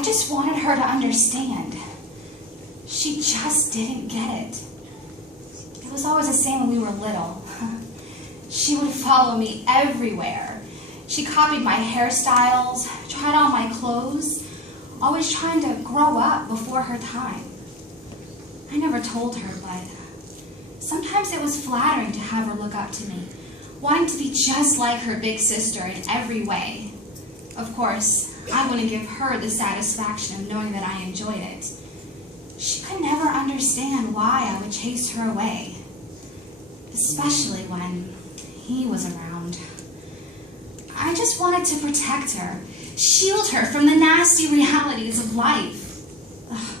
I just wanted her to understand. She just didn't get it. It was always the same when we were little. She would follow me everywhere. She copied my hairstyles, tried on my clothes, always trying to grow up before her time. I never told her, but sometimes it was flattering to have her look up to me, wanting to be just like her big sister in every way. Of course, I wouldn't give her the satisfaction of knowing that I enjoyed it. She could never understand why I would chase her away, especially when he was around. I just wanted to protect her, shield her from the nasty realities of life. Ugh.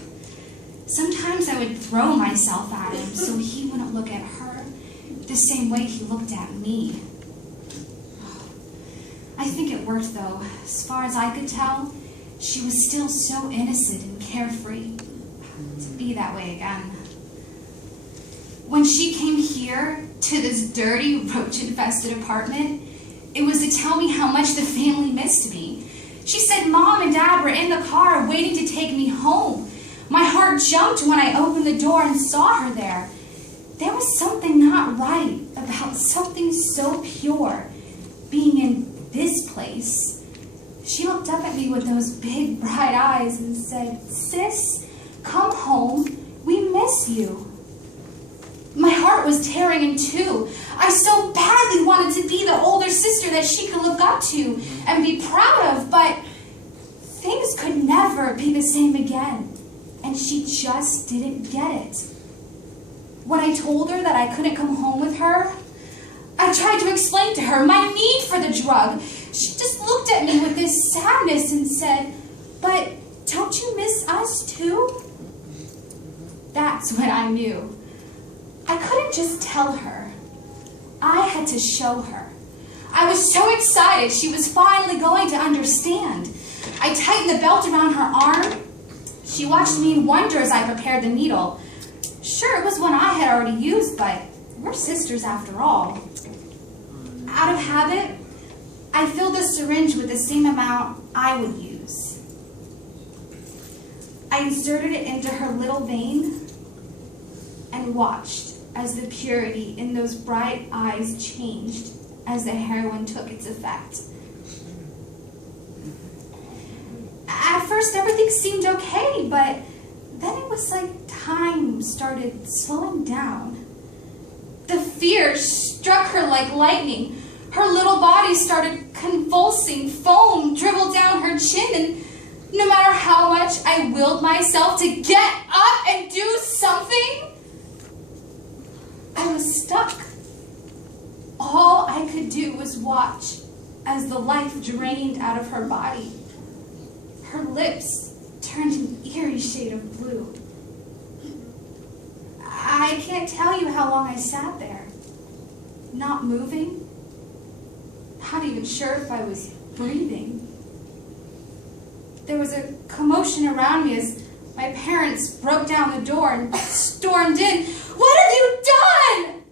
Sometimes I would throw myself at him so he wouldn't look at her the same way he looked at me. I think it worked though. As far as I could tell, she was still so innocent and carefree. To be that way again. When she came here to this dirty, roach-infested apartment, it was to tell me how much the family missed me. She said Mom and Dad were in the car waiting to take me home. My heart jumped when I opened the door and saw her there. There was something not right about something so pure being in this place. She looked up at me with those big, bright eyes and said, "Sis, come home. We miss you." My heart was tearing in two. I so badly wanted to be the older sister that she could look up to and be proud of, but things could never be the same again, and she just didn't get it. When I told her that I couldn't come home with her, I tried to explain to her my need for the drug. She just looked at me with this sadness and said, "But don't you miss us too?" That's when I knew. I couldn't just tell her. I had to show her. I was so excited she was finally going to understand. I tightened the belt around her arm. She watched me in wonder as I prepared the needle. Sure, it was one I had already used, but we're sisters after all. Out of habit, I filled the syringe with the same amount I would use. I inserted it into her little vein and watched as the purity in those bright eyes changed as the heroin took its effect. At first, everything seemed okay, but then it was like time started slowing down. The fear struck her like lightning. Her little body started convulsing, foam dribbled down her chin, and no matter how much I willed myself to get up and do something, I was stuck. All I could do was watch as the life drained out of her body. Her lips turned an eerie shade of blue. I can't tell you how long I sat there, not moving, not even sure if I was breathing. There was a commotion around me as my parents broke down the door and stormed in. "What have you done?"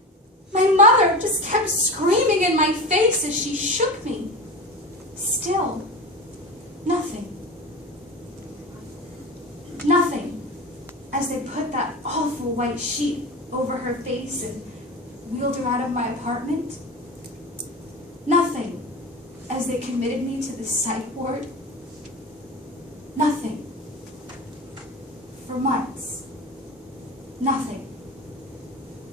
My mother just kept screaming in my face as she shook me. Still, nothing. Nothing. As they put that awful white sheet over her face and wheeled her out of my apartment. Nothing. As they committed me to the psych ward. Nothing. For months. Nothing.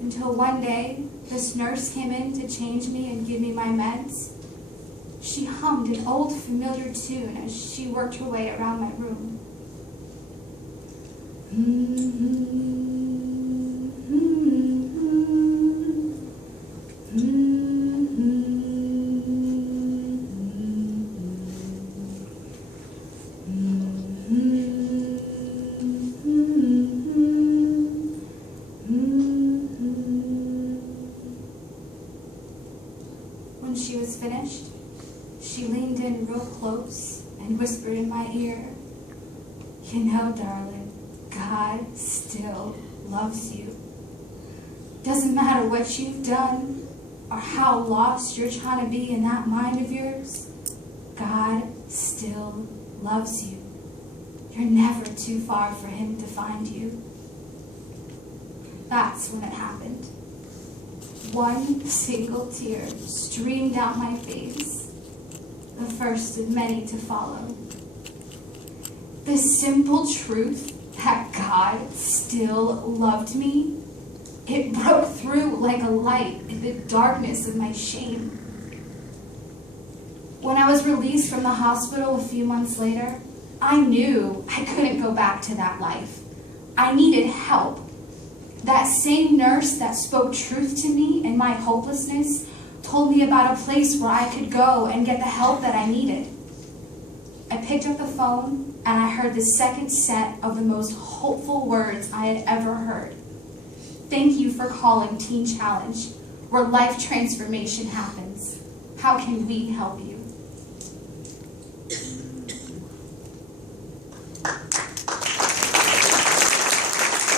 Until one day, this nurse came in to change me and give me my meds. She hummed an old familiar tune as she worked her way around my room. When she was finished, she leaned in real close and whispered in my ear, "You know, darling, God still loves you. Doesn't matter what you've done or how lost you're trying to be in that mind of yours, God still loves you. You're never too far for him to find you. That's when it happened. One single tear streamed down my face, the first of many to follow. The simple truth that God still loved me, it broke through like a light in the darkness of my shame. When I was released from the hospital a few months later, I knew I couldn't go back to that life. I needed help. That same nurse that spoke truth to me in my hopelessness told me about a place where I could go and get the help that I needed. I picked up the phone and I heard the second set of the most hopeful words I had ever heard. Thank you for calling Teen Challenge, where life transformation happens. How can we help you?